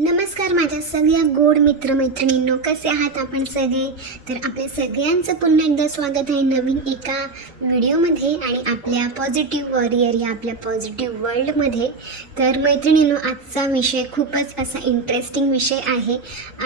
नमस्कार माझ्या सगळ्या गोड मित्रमैत्रिणींनो, कसे आहात आपण सगळे? तर आपल्या सगळ्यांचं पुन्हा एकदा स्वागत आहे नवीन एका व्हिडिओमध्ये आणि आपल्या पॉझिटिव्ह वॉरियर या आपल्या पॉझिटिव्ह वर्ल्डमध्ये. तर मैत्रिणींनो, आजचा विषय खूपच असा इंटरेस्टिंग विषय आहे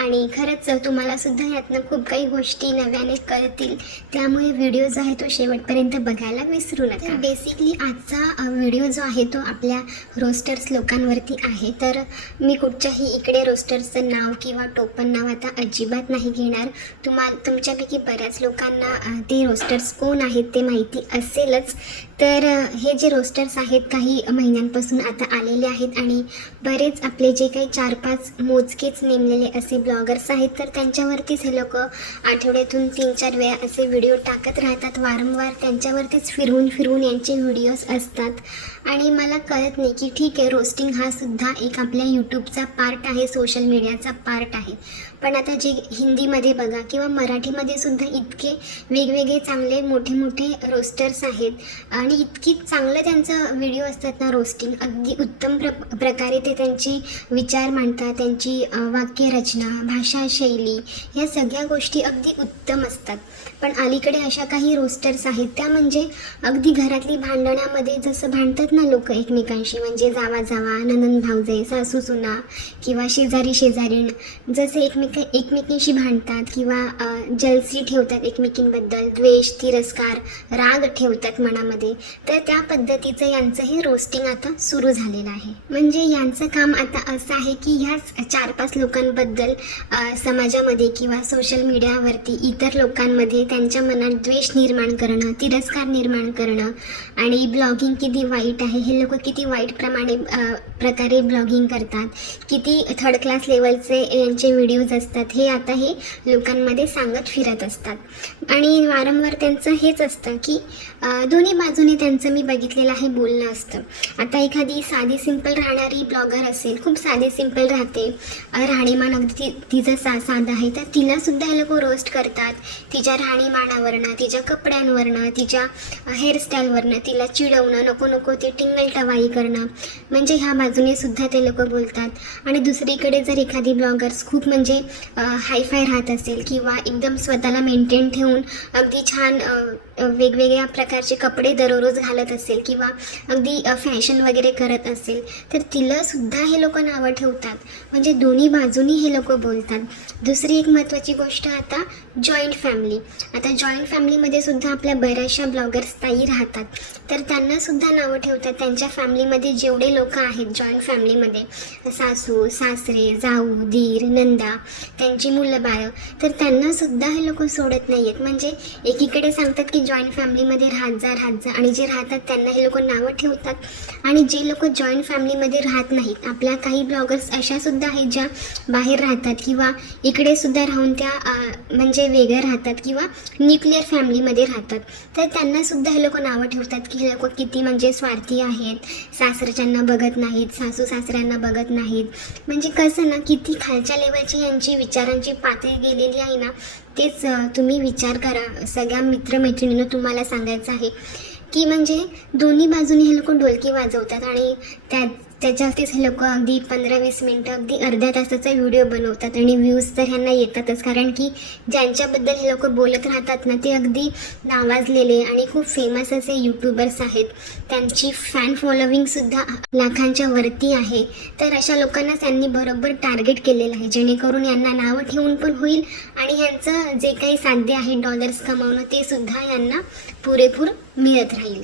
आणि खरंच तुम्हालासुद्धा यातनं खूप काही गोष्टी नव्याने कळतील, त्यामुळे व्हिडिओ जो आहे तो शेवटपर्यंत बघायला विसरू नका. बेसिकली आजचा व्हिडिओ जो आहे तो आपल्या रोस्टर्स लोकांवरती आहे. तर मी कुठच्याही इकडे रोस्टर्सचं नाव किंवा टोपण नाव आता अजिबात नाही घेणार. तुमच्यापैकी बऱ्याच लोकांना ते रोस्टर्स कोण आहेत ते माहिती असेलच. तर हे जे रोस्टर्स आहेत काही महिन्यांपासून आता आलेले आहेत आणि बरेच आपले जे काही 4-5 मोजकेच नेमलेले असे ब्लॉगर्स आहेत, तर त्यांच्यावरतीच हे लोक आठवड्यातून 3-4 वेळा असे व्हिडिओ टाकत राहतात. वारंवार त्यांच्यावरतीच फिरवून यांचे व्हिडिओज असतात आणि मला कळत नाही की ठीक आहे, रोस्टिंग हा सुद्धा एक आपल्या यूट्यूबचा पार्ट आहे, सोशल मीडियाचा पार्ट आहे. पण आता जे हिंदीमध्ये बघा किंवा मराठीमध्ये सुद्धा इतके वेगवेगळे चांगले मोठे रोस्टर्स आहेत आणि इतकी चांगलं त्यांचं व्हिडिओ असतात ना रोस्टिंग, अगदी उत्तम प्रकारे ते त्यांचे विचार मांडतात, त्यांची वाक्यरचना, भाषाशैली ह्या सगळ्या गोष्टी अगदी उत्तम असतात. पण अलीकडे अशा काही रोस्टर्स आहेत त्या म्हणजे अगदी घरातली भांडणामध्ये जसं भांडतात ना लोक एकमेकांशी, म्हणजे जावा ननंद भावजय, सासू सुना किंवा शेजारी जसे एकमेकींशी भांडतात किंवा जलसी ठेवतात एकमेकींबद्दल, द्वेष, तिरस्कार, राग ठेवतात मनामध्ये, तर त्या पद्धतीचं यांचं हे रोस्टिंग आता सुरू झालेलं आहे. म्हणजे यांचं काम आता असं आहे की ह्याच 4-5 लोकांबद्दल समाजामध्ये किंवा सोशल मीडियावरती इतर लोकांमध्ये त्यांच्या मनात द्वेष निर्माण करणं, तिरस्कार निर्माण करणं आणि ब्लॉगिंग किती वाईट आहे, हे लोक किती वाईट प्रकारे ब्लॉगिंग करतात, किती थर्ड क्लास लेवलचे यांचे व्हिडिओज असतात, हे आता हे लोकांमध्ये सांगत फिरत असतात. आणि वारंवार त्यांचं हेच असतं की दोन्ही बाजूने त्यांचं मी बघितलेलं आहे बोलणं असतं. आता एखादी साधी सिंपल राहणारी ब्लॉगर असेल, खूप साधी सिंपल राहते, राहणीमान अगदी तिचं साधं आहे, तर तिलासुद्धा हे लोक रोस्ट करतात. तिच्या राहणीमानावरनं, तिच्या कपड्यांवरनं, तिच्या हेअरस्टाईलवरनं तिला चिडवणं, नको ते टिंगल टवाई करणं, म्हणजे ह्या बाजूने सुद्धा ते लोक बोलतात. आणि दुसरीकडे जर एखादी ब्लॉगर्स खूप म्हणजे हायफाय राहत असेल किंवा एकदम स्वतःला मेंटेन ठेवून अगदी छान वेगवेगळ्या प्रकारचे कपडे दररोज घालत असेल किंवा अगदी फॅशन वगैरे करत असेल, तर तिलासुद्धा हे लोक नावं ठेवतात. म्हणजे दोन्ही बाजूनी हे लोक बोलतात. दुसरी एक महत्त्वाची गोष्ट, आता जॉईंट फॅमिली. आता जॉईंट फॅमिलीमध्ये सुद्धा आपल्या बऱ्याचशा ब्लॉगर्स ताई राहतात, तर त्यांनासुद्धा नावं ठेवतात. त्यांच्या फॅमिलीमध्ये जेवढे लोक आहेत जॉईंट फॅमिलीमध्ये, सासू सासरे, जाऊ, दीर, नंदा, त्यांची मुलं बाळं, तर त्यांनासुद्धा हे लोक सोडत नाही आहेत. म्हणजे एकीकडे सांगतात की जॉईंट फॅमिलीमध्ये राहत जा आणि जे राहतात त्यांना हे लोक नावं ठेवतात. आणि जे लोक जॉईंट फॅमिलीमध्ये राहत नाहीत, आपल्या काही ब्लॉगर्स अशासुद्धा आहेत ज्या बाहेर राहतात किंवा इकडे सुद्धा राहून त्या म्हणजे वेगळ्या राहतात किंवा न्यूक्लिअर फॅमिलीमध्ये राहतात, तर त्यांनासुद्धा हे लोक नावं ठेवतात की हे लोक किती म्हणजे स्वार्थी आहेत, सासरच्यांना बघत नाहीत, सासू सासऱ्यांना बघत नाहीत. म्हणजे कसं ना, किती खालच्या लेवलची यांची विचारांची पातळी गेलेली आहे ना, तेच तुम्ही विचार करा. सगळ्या मित्रमैत्रिणींना तुम्हाला सांगायचं आहे की म्हणजे दोन्ही बाजूने हे लोक ढोलकी वाजवतात आणि त्याच्यावरतीच हे लोक अगदी 15-20 मिनटं, अगदी अर्ध्या तासाचा व्हिडिओ बनवतात आणि व्ह्यूज तर ह्यांना येतातच. कारण की ज्यांच्याबद्दल हे लोक बोलत राहतात ना, ते अगदी नावाजलेले आणि खूप फेमस असे यूट्यूबर्स आहेत. त्यांची फॅन फॉलोविंगसुद्धा लाखांच्या वरती आहे. तर अशा लोकांनाच यांनी बरोबर टार्गेट केलेलं आहे, जेणेकरून यांना नावं ठेवून पण होईल आणि ह्यांचं जे काही साध्य आहे डॉलर्स कमावणं, ते सुद्धा यांना पुरेपूर मिळत राहील.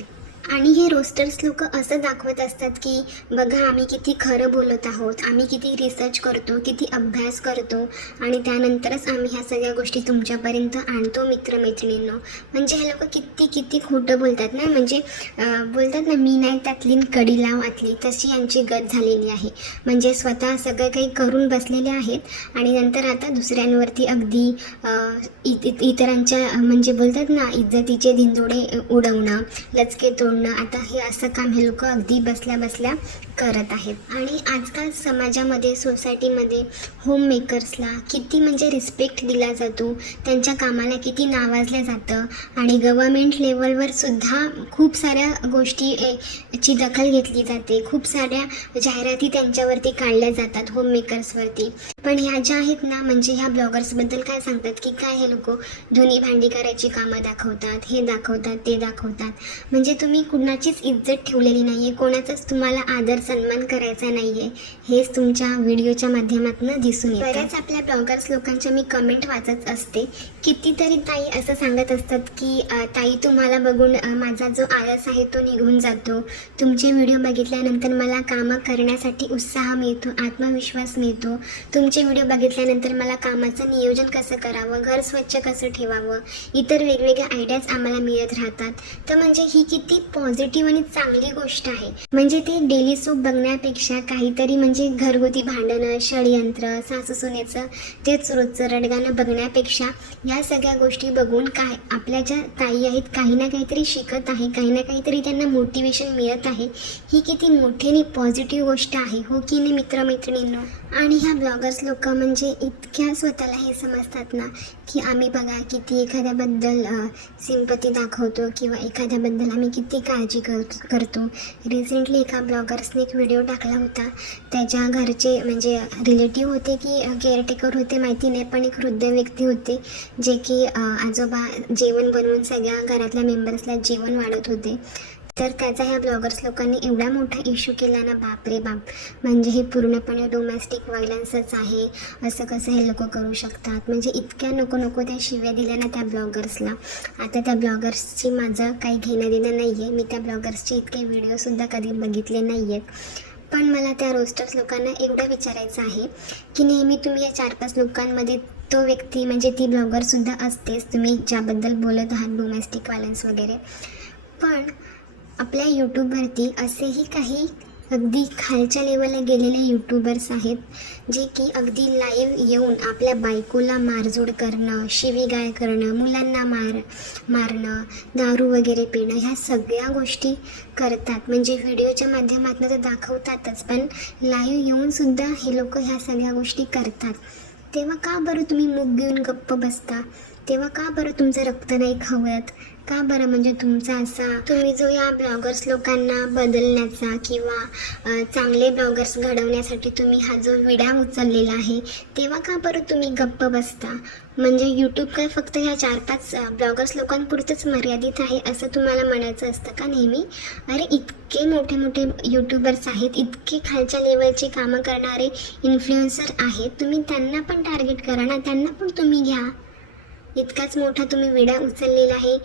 आणि हे रोस्टर्स लोक असं दाखवत असतात की बघा, आम्ही किती खरं बोलत आहोत, आम्ही किती रिसर्च करतो, किती अभ्यास करतो आणि त्यानंतरच आम्ही ह्या सगळ्या गोष्टी तुमच्यापर्यंत आणतो मित्रमैत्रिणींनो. म्हणजे हे लोक किती खोटं बोलतात ना. म्हणजे बोलतात ना, मी नाही त्यातली कडी लाव आतली, तशी यांची गत झालेली आहे. म्हणजे स्वतः सगळं काही करून बसलेले आहेत आणि नंतर आता दुसऱ्यांवरती अगदी इतरांच्या म्हणजे बोलतात ना, इज्जतीचे धिंदोडे उडवणं, लचके तोडणं, आता हे असं काम हे लोक अगदी बसल्या करत आहेत। आणि आजकाल समाजामध्ये सोसायटीमध्ये होममेकर्सला किती म्हणजे रिस्पेक्ट दिला जातो, त्यांच्या कामाला किती नावाजलं जातं आणि गव्हर्मेंट लेवलवर सुद्धा खूप साऱ्या गोष्टी ची दखल घेतली जाते, खूप साऱ्या जाहिराती त्यांच्यावरती काढल्या जातात होममेकर्सवरती। पण ह्या ज्या आहेत ना, म्हणजे ह्या ब्लॉगर्सबद्दल काय सांगतात की काय हे लोक धुणी भांडी करायची कामं दाखवतात, हे दाखवतात, ते दाखवतात, म्हणजे तुम्ही कुणाचीच इज्जत ठेवलेली नाही आहे, कोणाचाच तुम्हाला आदर सन्मान करायचा नाही आहे, हेच तुमच्या व्हिडिओच्या माध्यमातून दिसून येतं। बऱ्याच आपल्या ब्लॉगर्स लोकांच्या मी कमेंट वाचत असते, कितीतरी ताई असं सांगत असतात की ताई तुम्हाला बघून माझा जो आळस आहे तो निघून जातो, तुमचे व्हिडिओ बघितल्यानंतर मला कामं करण्यासाठी उत्साह मिळतो, आत्मविश्वास मिळतो, तुमचे व्हिडिओ बघितल्यानंतर मला कामाचं नियोजन कसं करावं, घर स्वच्छ कसं ठेवावं, इतर वेगवेगळ्या आयडियाज आम्हाला मिळत राहतात। तर म्हणजे ही किती पॉझिटिव्ह आणि चांगली गोष्ट आहे। म्हणजे ते डेली सोप बघण्यापेक्षा काहीतरी म्हणजे घरगुती भांडणं, षडयंत्र, सासू सुनेचं तेच रोजचं रडगाणं बघण्यापेक्षा या सगळ्या गोष्टी बघून काय आपल्या ज्या ताई आहेत काही ना काहीतरी शिकत आहे, काही ना काहीतरी त्यांना मोटिवेशन मिळत आहे, ही किती मोठी आणि पॉझिटिव्ह गोष्ट आहे, हो की नाही मित्रमैत्रिणींनो। आणि ह्या ब्लॉगर्स लोक म्हणजे इतक्या स्वतःला हे समजतात ना की आम्ही बघा किती एखाद्याबद्दल सिंपती दाखवतो किंवा एखाद्याबद्दल आम्ही किती काळजी करतो। रिसेंटली एका ब्लॉगर्सने एक व्हिडिओ टाकला होता, त्याच्या घरचे म्हणजे रिलेटिव्ह होते की केअरटेकर होते माहिती नाही, पण एक वृद्ध व्यक्ती होते जे की आजोबा जेवण बनवून सगळ्या घरातल्या मेंबर्सला जेवण वाढत होते। तर त्याचा ह्या ब्लॉगर्स लोकांनी एवढा मोठा इश्यू केला ना, बापरे बाप, म्हणजे हे पूर्णपणे डोमेस्टिक व्हायलन्सच आहे, असं कसं हे लोक करू शकतात, म्हणजे इतक्या नको नको त्या शिव्या दिल्या ना त्या ब्लॉगर्सला। आता त्या ब्लॉगर्सची माझं काही घेणं देणं नाही आहे, मी त्या ब्लॉगर्सचे इतके व्हिडिओसुद्धा कधी बघितले नाही आहेत, पण मला त्या रोस्टर्स लोकांना एवढं विचारायचं आहे की नेहमी तुम्ही या 4-5 लोकांमध्ये तो व्यक्ती म्हणजे ती ब्लॉगरसुद्धा असतेच, तुम्ही ज्याबद्दल बोलत आहात डोमेस्टिक व्हायलन्स वगैरे, पण आपल्या यूट्यूबवरती असेही काही अगदी खालच्या लेवलला गेलेले यूट्यूबर्स आहेत जे की अगदी लाईव्ह येऊन आपल्या बायकोला मारझोड करणं, शिवीगाळ करणं, मुलांना मारणं, दारू वगैरे पिणं, ह्या सगळ्या गोष्टी करतात। म्हणजे व्हिडिओच्या माध्यमातून तर दाखवतातच, पण लाईव्ह येऊनसुद्धा हे लोक ह्या सगळ्या गोष्टी करतात। तेव्हा का बरं तुम्ही मूग घेऊन गप्प बसता, तेव्हा का बरं तुमचं रक्त नाही खवळत, का बरं म्हणजे तुमचा असा तुम्ही जो या ब्लॉगर्स लोकांना बदलण्याचा किंवा चांगले ब्लॉगर्स घडवण्यासाठी तुम्ही हा जो विडा उचललेला आहे, तेव्हा का बरं तुम्ही गप्प बसता। म्हणजे यूट्यूब काय फक्त ह्या 4-5 ब्लॉगर्स लोकांपुरतंच मर्यादित आहे असं तुम्हाला म्हणायचं असतं का नेहमी? अरे इतके मोठे मोठे यूट्यूबर्स आहेत, इतके खालच्या लेवलचे कामं करणारे इन्फ्लुएन्सर आहेत, तुम्ही त्यांना पण टार्गेट करा ना, त्यांना पण तुम्ही घ्या। इतकाच मोठा तुम्ही विडा उचललेला आहे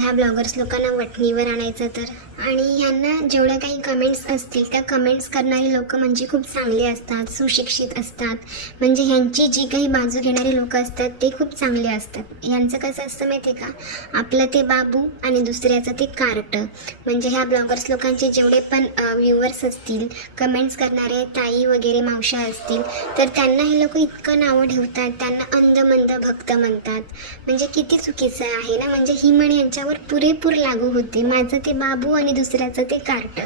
ह्या ब्लॉगर्स लोकांना वठणीवर आणायचं तर। आणि ह्यांना जेवढ्या काही कमेंट्स असतील त्या कमेंट्स करणारी लोक म्हणजे खूप चांगले असतात, सुशिक्षित असतात, म्हणजे ह्यांची जी काही बाजू घेणारी लोक असतात ते खूप चांगले असतात। यांचं कसं असतं माहिती आहे का, आपलं ते बाबू आणि दुसऱ्याचं ते कार्ट। म्हणजे ह्या ब्लॉगर्स लोकांचे जेवढे पण व्ह्यूअर्स असतील, कमेंट्स करणारे ताई वगैरे मावशा असतील, तर त्यांना हे लोक इतकं नावं ठेवतात, त्यांना अंधमंद भक्त म्हणतात, म्हणजे किती चुकीचं आहे ना। म्हणजे ही म्हण यांच्यावर पुरेपूर लागू होते, माझं ते बाबू आणि दुसऱ्याचं ते कार्ट।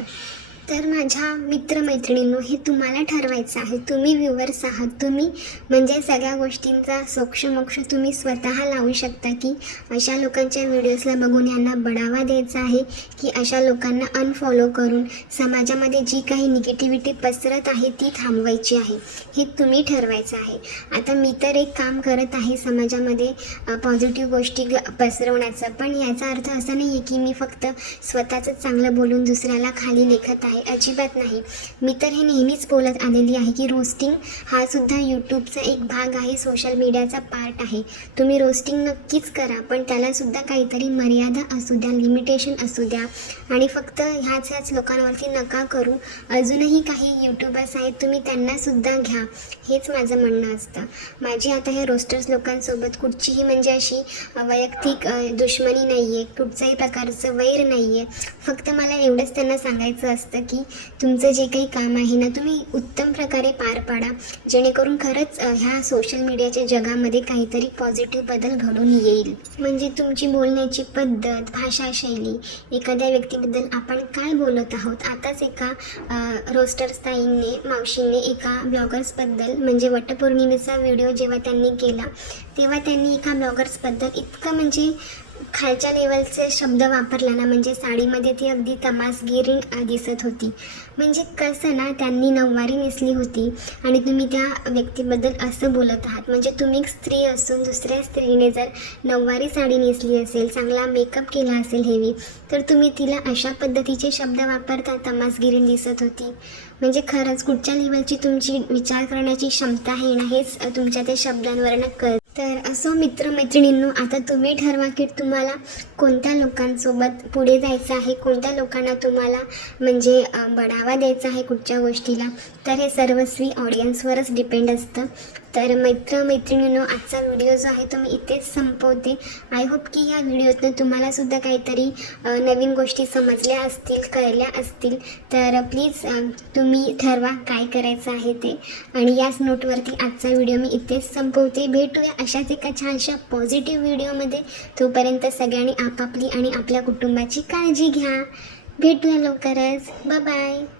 तर माझ्या मित्रमैत्रिणींनो, हे तुम्हाला ठरवायचं आहे, तुम्ही व्ह्यूअर्स आहात, तुम्ही म्हणजे सगळ्या गोष्टींचा सोक्षमोक्ष तुम्ही स्वतः लावू शकता की अशा लोकांच्या व्हिडिओजला बघून यांना बढावा द्यायचा आहे की अशा लोकांना अनफॉलो करून समाजामध्ये जी काही निगेटिव्हिटी पसरत आहे ती थांबवायची आहे, हे तुम्ही ठरवायचं आहे। आता मी तर एक काम करत आहे समाजामध्ये पॉझिटिव्ह गोष्टी पसरवण्याचं, पण याचा अर्थ असा नाही आहे की मी फक्त स्वतःचं चांगलं बोलून दुसऱ्याला खाली लेखत आहे, अजिबात नाही। मी तर हे नेहमीच बोलत आलेली आहे की रोस्टिंग हा सुद्धा यूट्यूबचा एक भाग आहे, सोशल मीडियाचा पार्ट आहे। तुम्ही रोस्टिंग नक्कीच करा, पण त्यालासुद्धा काहीतरी मर्यादा असू द्या, लिमिटेशन असू द्या, आणि फक्त ह्याच लोकांवरती नका करू। अजूनही काही यूट्यूबर्स आहेत, तुम्ही त्यांनासुद्धा घ्या, हेच माझं म्हणणं असतं। माझी आता हे रोस्टर्स लोकांसोबत कुठचीही म्हणजे अशी वैयक्तिक दुश्मनी नाही आहे, कुठच्याही प्रकारचं वैर नाही आहे, फक्त मला एवढंच त्यांना सांगायचं असतं की तुमचं जे काही काम आहे ना तुम्ही उत्तम प्रकारे पार पाडा, जेणेकरून खरंच ह्या सोशल मीडियाच्या जगामध्ये काहीतरी पॉझिटिव्ह बदल घडून येईल. म्हणजे तुमची बोलण्याची पद्धत, भाषाशैली, एखाद्या व्यक्तीबद्दल आपण काय बोलत आहोत. आताच एका रोस्टर्स ताईंनी, मावशींनी एका ब्लॉगर्सबद्दल म्हणजे वटपौर्णिमेचा व्हिडिओ जेव्हा त्यांनी केला तेव्हा त्यांनी एका ब्लॉगर्सबद्दल इतकं म्हणजे खालच्या लेवलचे शब्द वापरला ना, म्हणजे साडीमध्ये ती अगदी तमासगिरी दिसत होती. म्हणजे कसं ना, त्यांनी नऊवारी नेसली होती आणि तुम्ही त्या व्यक्तीबद्दल असं बोलत आहात. म्हणजे तुम्ही एक स्त्री असून दुसऱ्या स्त्रीने जर नऊवारी साडी नेसली असेल, चांगला मेकअप केला असेल हेवी, तर तुम्ही तिला अशा पद्धतीचे शब्द वापरता, तमासगिरी दिसत होती. म्हणजे खरंच कुठच्या लेवलची तुमची विचार करण्याची क्षमता आहे ना, हेच तुमच्या त्या शब्दांवरनं कळतं. तर असो मित्रमैत्रिणींनो, आता तुम्ही ठरवा की तुम्हाला कोणत्या लोकांसोबत पुढे जायचं आहे, कोणत्या लोकांना तुम्हाला म्हणजे बढावा द्यायचा आहे कुठच्या गोष्टीला. तर हे सर्वस्वी ऑडियन्सवरच डिपेंड असतं. तर मित्रमैत्रिणींनो, आजचा व्हिडिओ जो आहे तो मी इथेच संपवते. आय होप की ह्या व्हिडिओतनं तुम्हालासुद्धा काहीतरी नवीन गोष्टी समजल्या असतील, कळल्या असतील. तर प्लीज तुम्ही ठरवा काय करायचं आहे ते. आणि याच नोटवरती आजचा व्हिडिओ मी इथेच संपवते. भेटूया अशाच एका छानशा पॉझिटिव्ह व्हिडिओमध्ये. तोपर्यंत सगळ्यांनी आपापली आणि आपल्या कुटुंबाची काळजी घ्या. भेटूया लवकरच. Bye bye.